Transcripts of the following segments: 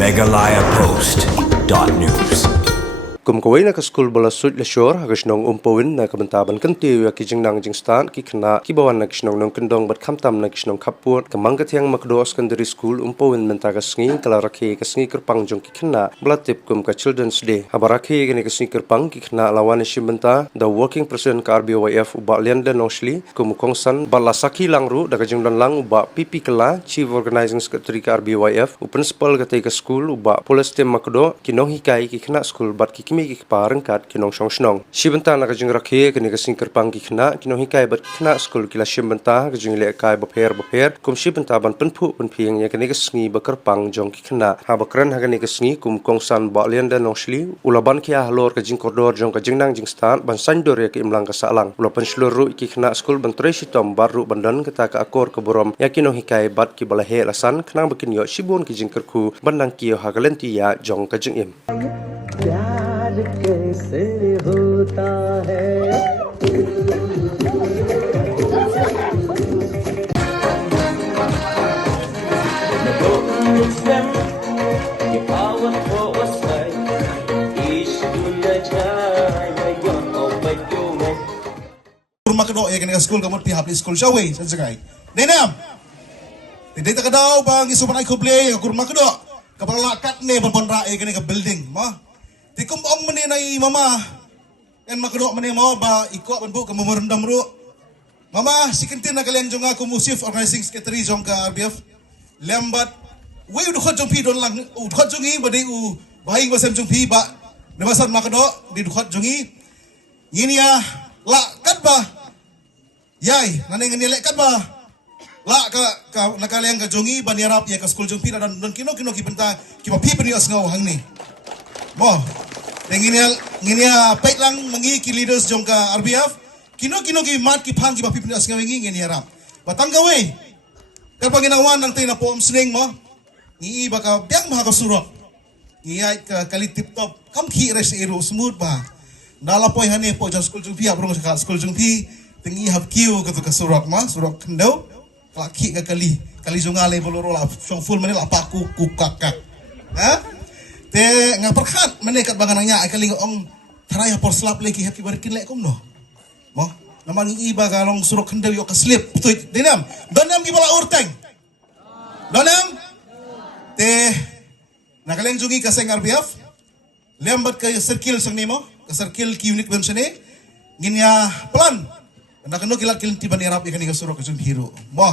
megalayapost.news. Kumkaway na ka-school balasud lesyor hagas nong umpawin na kabantaban kantiyo ya kijing nang jing stan ki kana kibawan na kisnong nong kendong bat kamtam na kisnong kapur kamang katyang makdo secondary school umpawin mentagas ngi kalarakhe kasngi kerpang jong ki kana blatip kum ka children's day habarakhe gani kasngi kerpang ki kana lawan shimbenta the working president ka RBYF uba lianda noshli kum kongsan balasaki langru daga jing dan lang uba pipi kala chief organizing secretary ka RBYF u principal ka ka school uba polestem makdo kinong hikai ki kana school bat ki kimi ki parangkat kinong song shibenta na kajing rakhe kini kasing kerpang ki khna kinong hikai bat khna school kila shibenta kajing le kai bapher kum shibenta ban penphu penphing ya kini kasngi bakerpang jong ki khna ha bakran ha kini kasngi kum kongsan ba lianda noshli ulaban ki ahlor kajing koridor jong kajing nang jing stan ban sandor ya ki imlang ka salang ulapan seluruh ki khna school ban tresitom baru bandan kata ka akor ke borom ya kinong hikai bat ki balahe lasan khnang bakin yo shibun ki jing kerku bandang ki yo ha galenti ya jong kajing im प्यार कैसे होता है rumah kedua ya kena sekolah kamu pihak di sekolah Syawai sejagai. Nenam. Tidak tak ada bang isu panai kublai ke rumah kedua. Kapal lakat ne pon rae kena ke building mah. Tikum ong meni nai mama. Kan makdo meni mau ba ikut benbuk ke memorendam ru. Mama sikentin na kalian jong aku musif organizing secretary jong ka RBF. Lembat we udah khot jong pi don lang khot jong i bade u bahing basam jong pi ba. Nebasan makdo di khot jong i. Ngini ya la kat ba. Yai naneng ngini lek kat ba. La ka nakalian ka jong i ban yarap ya ka school jong pi dan kino ki benta ki ba pi penios ngau hang ni. Mo, ngini pek lang mangi ki leaders jong ka RBF, kino ki mat ki phang ki ba pipin asnga wengi ngini aram. Batang gawe. Kapag ginawan ng tayo na po sling mo, ngi baka biang mahaka surok. Ngi ay kali tip top, kam ki res ero smooth ba. Dala po hane po jong school jong pi abrong sa school jong pi, tingi hab kiu ka to ka surok ma, surok kendau. Laki ka kali jong ale boloro la song full manila paku kukakak. Ha? Te ngaperkat menekat bangananya ay kaling ong taraya por slap lagi happy barikin lek kum no. Mo, naman iba kalong surok kendel yo ka slip putoy dinam. Donam gibala urteng. Donam. Te nakaling jungi ka seng RBF. Lembat ka circle sang nimo, ka circle ki unit ben sene. Ginya plan. Nakano kilat kilti ban irap ikani ka surok ka jung hero. Mo,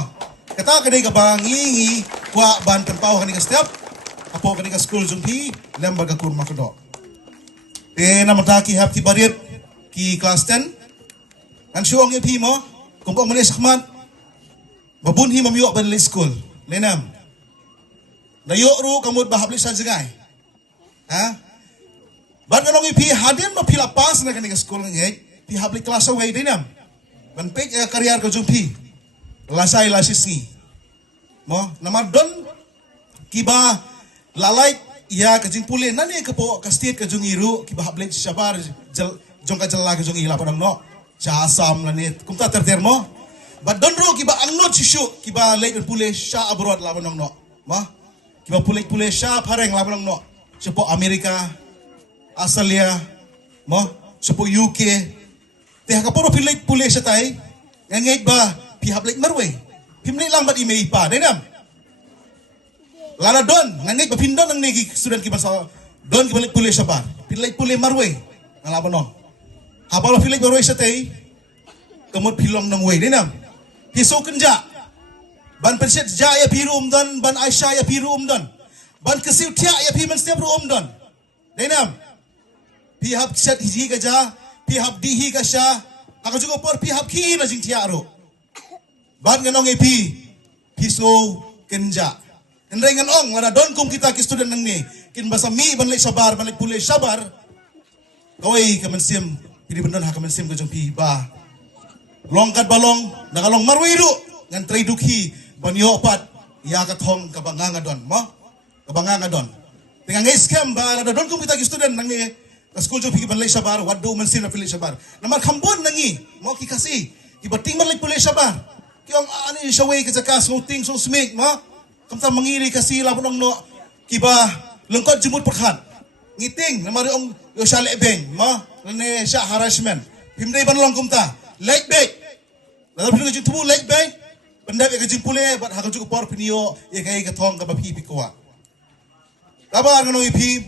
kata kanay ka bangingi kwa ban tempaw kanay ka step. Apo kani ka school jung pi lembaga kurma kedo. Namata ki hap ki barit ki class 10. An syong pi mo kumpong mani sakmat. Babun hi mamiyo ban school. Lenam. Nayo ru kamud bahab sa jagay. Ha? Ban kanong pi hadin ma pila pas na kani ka school ngay. Pi habli class away dinam. Ban pek karyar ka jung pi. Lasay lasisngi. Mo namadon kiba lalai ya kajing pulih nani ke po ka state ka jungiru ki bahab lek sabar jong ka jalla ka jungi la padang no cha asam lanit kumta terter mo badon ro ki ba angnot sisu ki ba lek pulih sha abroad la padang no ma ki ba pulih sha pareng la padang no sepo Amerika Australia mo sepo UK teh ka poro pulih sa tay ngeng ba pi hablek marwe pimli lang bat imei pa denam Lala don, ngangit bapindon ang negi student ki basa don ki balik pulih sabar. Pilay pulih marwe. Ngalaban no. Habang pilay marwe sa tay, kamot pilong ng way dinam. Piso kenja. Ban penset ja ya piru don, ban Aisyah ya piru don. Ban kesiu tia ya pi man setiap ru don. Dinam. Pihap set hiji ka ja, pihap dihi ka sya. Ako juga por pihap ki na jing tia ro. Ban nganong epi piso kenja. Henry ngan ong wala don kung kita ki student nang ni kin basa mi ban lek sabar ban lek pulih sabar kawai kamansim pili bendon ha kamansim ko jong pi ba longkat balong nakalong marwiru ngan tray dukhi ban yo pat ya ka thong kabanganga don mo kabanganga don tingang scam ba la don kung kita ki student nang ni ka school jong pi ban lek sabar wadu mansim na pili sabar namar khambon nangi mo ki kasi ki bating ban lek pulih sabar ki ong ani shaway ka sa kas nguting so smig mo Kamta mangiri kasi labon no kiba lengkot jemut perkhat. Ngiting namari ong yo shalek beng, ma lene sha harassment. Pimdai ban long kumta. Like back. Lalu pinyo jing tubu like back. Benda ke jing pule bat hakal cukup por pinyo ye kai ka thong ka ba pi pikwa. Kabar ngono ipi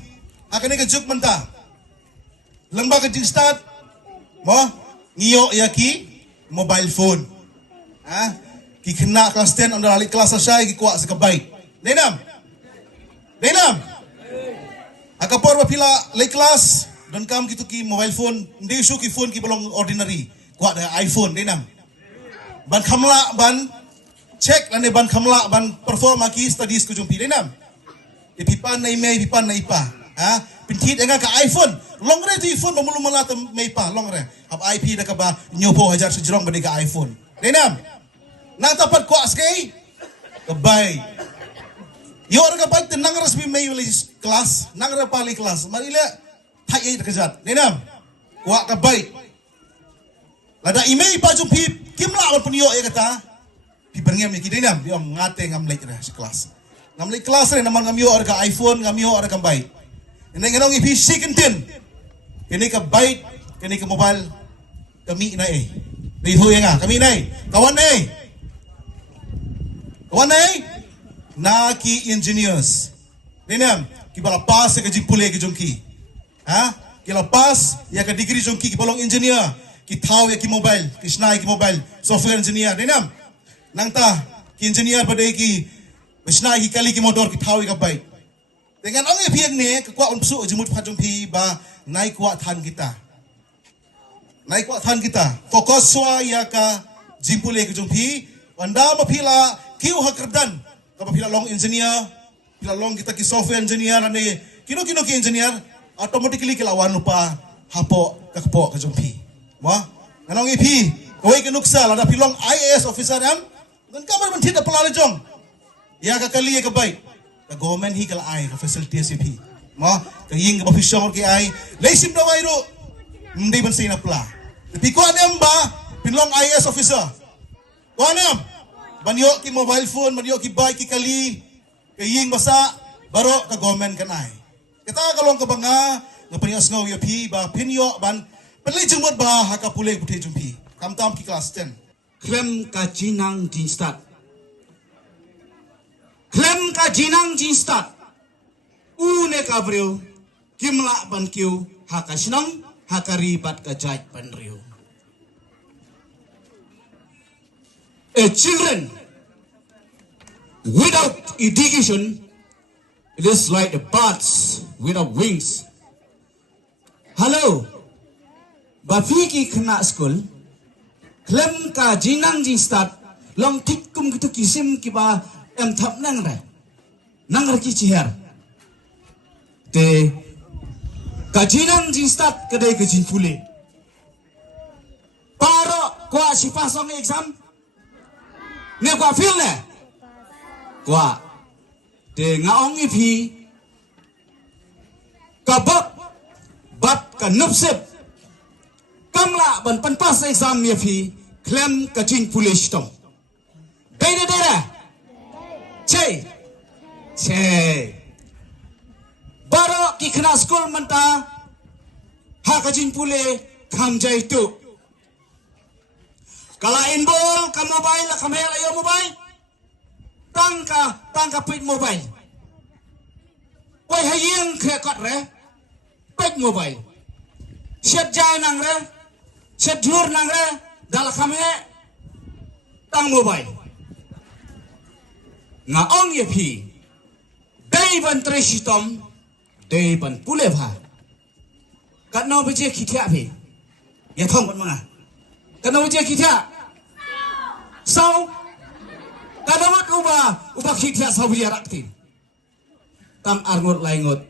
akane ka juk menta. Langba ka jing start. Mo ngiyo yaki mobile phone. Ha? Ki kena kelas 10 under alik kelas asai ki kuat sekabait. Denam. Akapor pila lay kelas dan kam gitu ki mobile phone, ndi isu ki phone ki belum ordinary. Kuat ada iPhone denam. Ban kamla ban check lane ban kamla ban performa ki studies ku jumpi denam. Pipan na email pipan na ipa. Ha? Pintit enga ka iPhone. Long re tu iPhone bamulu malata may pa long re. Hab IP da ka ba nyopo hajar sejrong ba ka iPhone. Denam. Nang tapat kuat sekali. Kabay. Yo orang kapag tenang resmi may kelas, nang rapali kelas. Marila thay ay kajat. Nenam, kuat kabay. Lada email pa jumpi kimla man punyo ay kata. Piberngem ni kinenam, yo ngate ngam late na sa kelas. Ngam late kelas rin naman ngamyo or ka iPhone, ngamyo or ka bay. Inay nganong ipi second tin. Kini ka bay, kini ka mobile. Kami na eh. Riho nga, kami na eh. Kawan na eh. Kawan na eh. Naki engineers. Nenam, kibala pas ya kaji pule ke jongki. Ha? Kila pas ya ka degree jongki ki balong engineer, ki thaw ya ki mobile, ki snai ki mobile, software engineer. Nenam. Nangta ki engineer badai ki snai ki kali ki motor ki thaw ka bai. Dengan ang ipiag ne kwa unsu jemut phat jongpi ba nai kwa than kita. Nai kwa than kita. Fokus swa ya ka jimpule ke jongpi, wanda mapila kiu hakerdan. Kapag pila long engineer, pila long kita ki software engineer ane kino ki engineer automatically kilawan lupa hapo kakpo ka jumpi. Mo? Nanong ipi, kawai kinuksa lada pilong IAS officer am, dan kamar mentit na pala jong. Ya kakali ka bay. Ka government hi kala ai ka facility ipi. Mo? Ka ying ka official ki ai, leisim na wairo. Hindi man sina pla. Tapi ko anem ba pilong IAS officer. Ko anem banyo ki mobile phone, banyo ki bike ki kali, kaying basa, baro ka government kanay. Kita kalong ka ba nga panios ngaw yapi, ba pinyo, ban, panlay jumot ba hakapulay putay jumpi. Kamtam ki class 10. Klem ka jinang jinstat. Klem ka jinang jinstat. Une ka brio, kimla ban kiu, hakasinang, hakaribat ka jait ban rio. Children without education, it is like the birds without wings. Hello, bafiki kena school, klem ka jinang jinstat, long tikum gitu kisim kiba em thap nang ki ciher. Te ka jinang jinstat kedai ke jinpule. Paro kwa si pasong exam. Nè qua phiêu nè qua để ngao nghi phi cả bắt cả nấp xếp cam lạ bẩn pan pas exam mía phi klem cả chinh police tông đây che baro ki kena school menta ha ka chinh pule kham jai tu. Kala inbol ka mobile la kamera yo mobile. Tangka pit mobile. Wai hayeng krekot re. Pit mobile. Set jai nang re. Set jur nang re. Dala kamera. Tang mobile. Nga ong ye pi. Dai ban tresitom. Dai ban puleva. Kat no beje kitia pi. Ya thong ban mga. Kana ujian kita, sau, kana mat ubah kita sau biar aktif. Tam arngot laingot,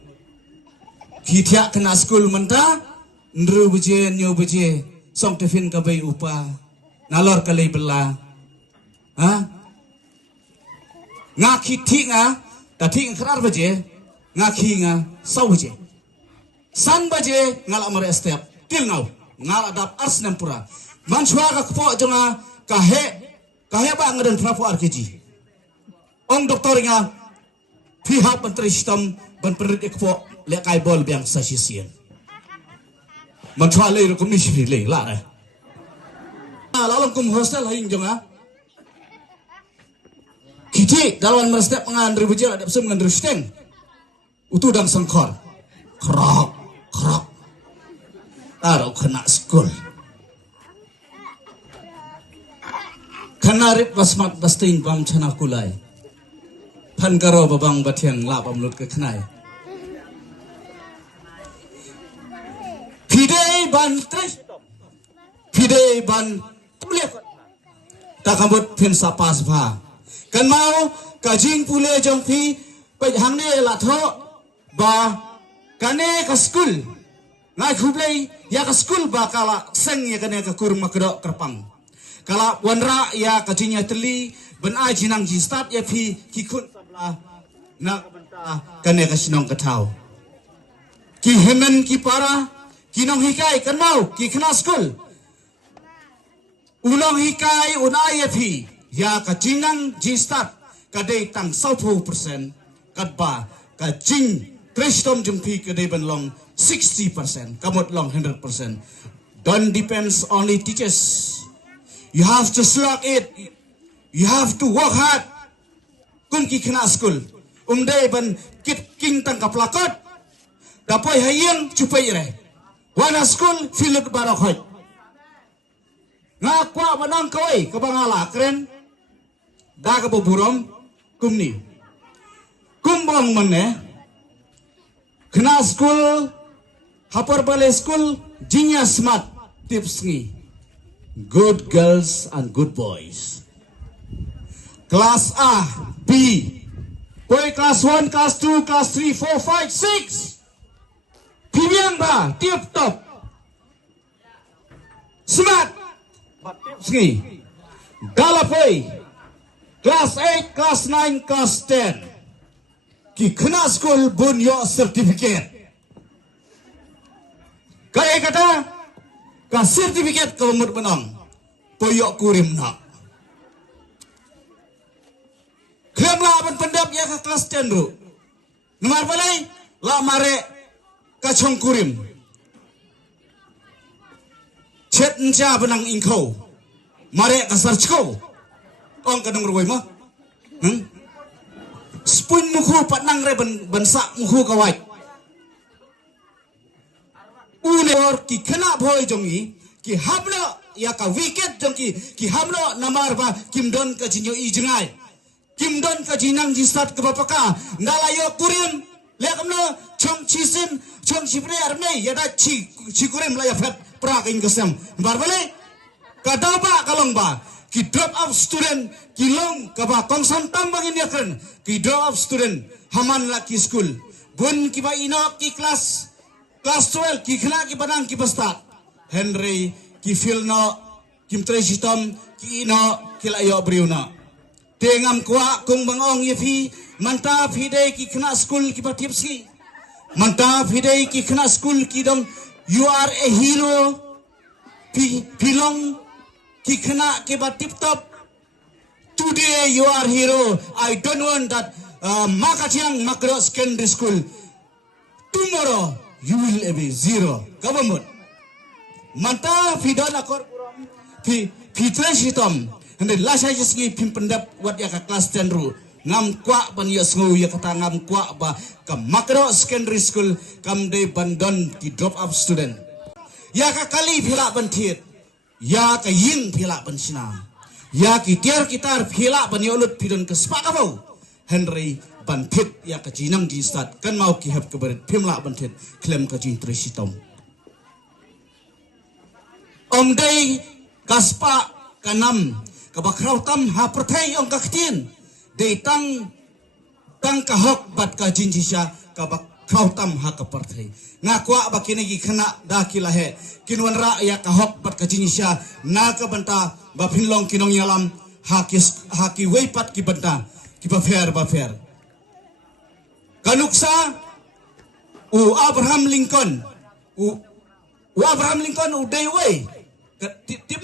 kita kena school menta, ndru ujian nyo ujian, song tefin kabai upa, nalor kalai bela, ha? Ngaki nga, tati ngkerar ujian, ngaki nga sau ujian, san ujian ngalak mere step, til ngau, ngalak dap ars nempura. Manswa ka po jonga kahe ba ngadan prapo RKG. Ong doktor nga pihak menteri sistem ban perit ekpo le kai bol biang sa sisian man thwa le ko mi shi le la eh la long kum hostel haing jong ah kiti dalwan merstep ngan ribu jela dap sem ngan rusteng utu dang sangkor krok krok aro kena school kanarit basmat basting bam chana kulai pan karo babang batiang la bam lut ke khnai pidei ban tres pidei ban pule takambut pin sapas pha kan mau ka jing pule jong phi pai hang ne la tho ba kane ka school ngai khublei ya ka school ba kala seng ya kane ka kur makro kerpang kala wanra ya ka jinya teli ben ai jinang ji start ya phi ki khun sabla na kane ka sinong ka thau ki hemen ki para ki nong hikai kan mau ki khna school unong hikai unai ya phi ya ka jinang ji start ka dei tang 40% kat ba ka jing Kristom jumpi ke day ban long 60%, kamot long 100%. Don't depends only teachers. You have to slug it. You have to work hard. Kum ki kena school. Day ban kit king tang kaplakot. Dapoy hayang chupay re. Wana school filut barakhoy. Nga kwa manang kaway kabangala kren. Daga buburom kum ni. Kumbang man kena school, hapar bale school, jinya smart tips ni. Good girls and good boys. Class A, B, boy class 1, class 2, class 3, 4, 5, 6. Pilihan ba, tip top. Smart, but tips ni. Galapoy, class 8, class 9, class 10. Ki kena school bun yo certificate. Kaya kata ka certificate ka umur benang poyok kurim nak. Klaim lah ban pendap ya ka kelas 10 ru. Nomor balai la mare ka chong kurim. Chet ncha benang ingkau. Mare ka sarchko. Ong kadang ruway mo. Spoon mukhu patnang re bansa mukhu kawai. Unor ki kena boy jongi ki hamlo ya ka wicket jongi ki hamlo namar ba kimdon ka jinyo ijngai. Kimdon ka jinang jisat ke bapaka ndalayo kurin lekamno chong chisin chong chipre arme yada chi kurim la ya fat pra ka ingasam. Barbale kadaba kalong ba ki drop out student ki long kaba kongsan tambangin yakren ki drop out student haman la ki school bun ki ba ino ki class 12 ki khna ki banang ki basta Henry ki filno kim tresitom ki ino ki layo briuna tengam kwa kung bangong yefi manta pide ki khna school ki ba tipsi manta pide ki khna school ki dong you are a hero pilong ki kena kiba tip top. Today you are hero. I don't want that Makatiang Makro Secondary School. Tomorrow you will be zero. Government. Manta pidon akor pi tres hitam. Hande lasa jesgi pimpendap wat ya ka kelas 10 ru. Ngam kwa ban ya sngu ya kata ngam kwa ba ka Makro Secondary School kam de bandon ki drop up student. Ya ka kali phila ban thiet. Ya ka ying phila ban sina. Ya ki tiar kitar phila ban yolut pidon ke spa kabau. Henry ban pit ya ka jinang di start kan mau ki hab ke berit phimla ban thiet klem ka jin tresitom. Day kaspa kanam kabakraw tam ha perthai ong kaktin de tang kahok bat ka jinjisya kabakraw tam ha ka perthai ngakwa bakini gi khana dakilahe kinwan ra ya kahok bat ka jinjisya na ka banta ba phinlong kinong yalam ha ki weipat ki banta ki ba fair kanuksa u Abraham Lincoln u Abraham Lincoln u day way tip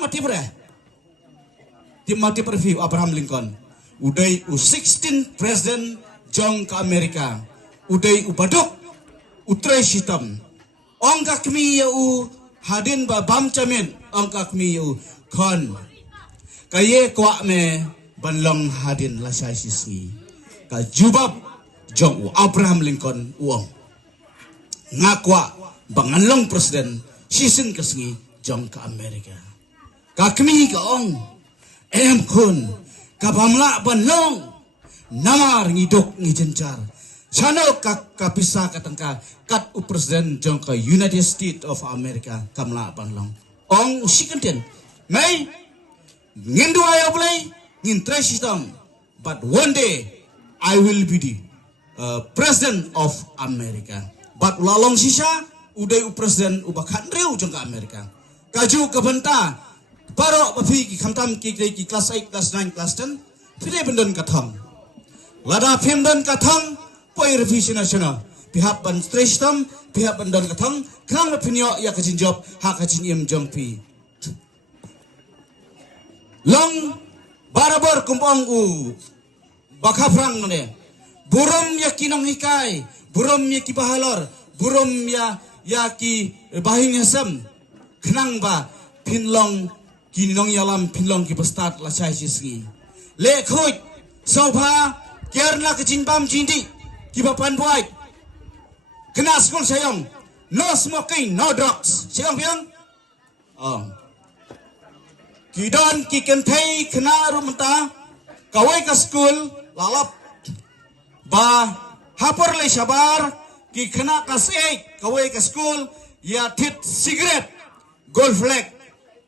mati review Abraham Lincoln. Uday u 16 President jong ka Amerika udai ubaduk utrai shitam ong ka kmi ya u hadin ba bam chamin ong ka kmi u kon kaye kwa me banlong hadin la sai sisngi ka jubab jong u Abraham Lincoln uong ngakwa banganlong presiden sisin kasngi jong ka Amerika ka kmi ka ong em kun ka bamla banlong namar ngidok ngijencar chano ka pisa katangka kat u presiden jong ka United States of America kamla banlong ong usikanten mai ngindu ayo play ngin system but one day I will be the president of America but lalong sisa uday u presiden u bakhan reu jong ka America kaju kabanta paro bafi ki khamtam ki class 8 class 9 class 10 pide bendon kathang lada phimdan kathang poi revision national pihak ban system pihak bendon kathang krang pinyo ya kajin job ha kajin im jong pi long barabar kumpong u bakafrang ne burom ya kinong hikai burom ya ki bahalor burom ya ki bahing hasam khnang ba pinlong kinong yalam pinlong ki bestat la chai sisgi le khoi sofa kerna kajin bam jindi ki bapan boy kena school sayong no smoking no drugs sayong biang kidon ki kentai kena rumta kawai ka school lalap ba hapor le sabar ki kena kasih kawai ka school ya tit cigarette gold flag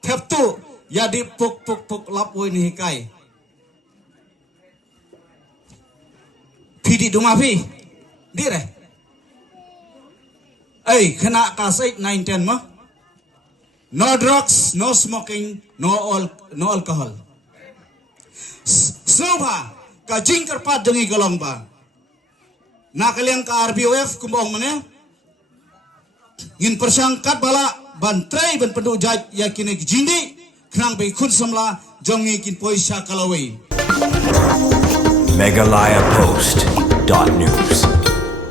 tap tu ya di puk lap woi ni hikai pidi dumafi dire kena kasih 9-10 mah no drugs, no smoking, no alcohol. Soba ka jingkar pat dengi golong ba. Nakaliang ka RBOF kumbong mana? Ngin persangkat bala bantrai ban pendu jaj yakine jindi knang be kun samla jongi kin poisa kalawai. Meghalaya Post.news.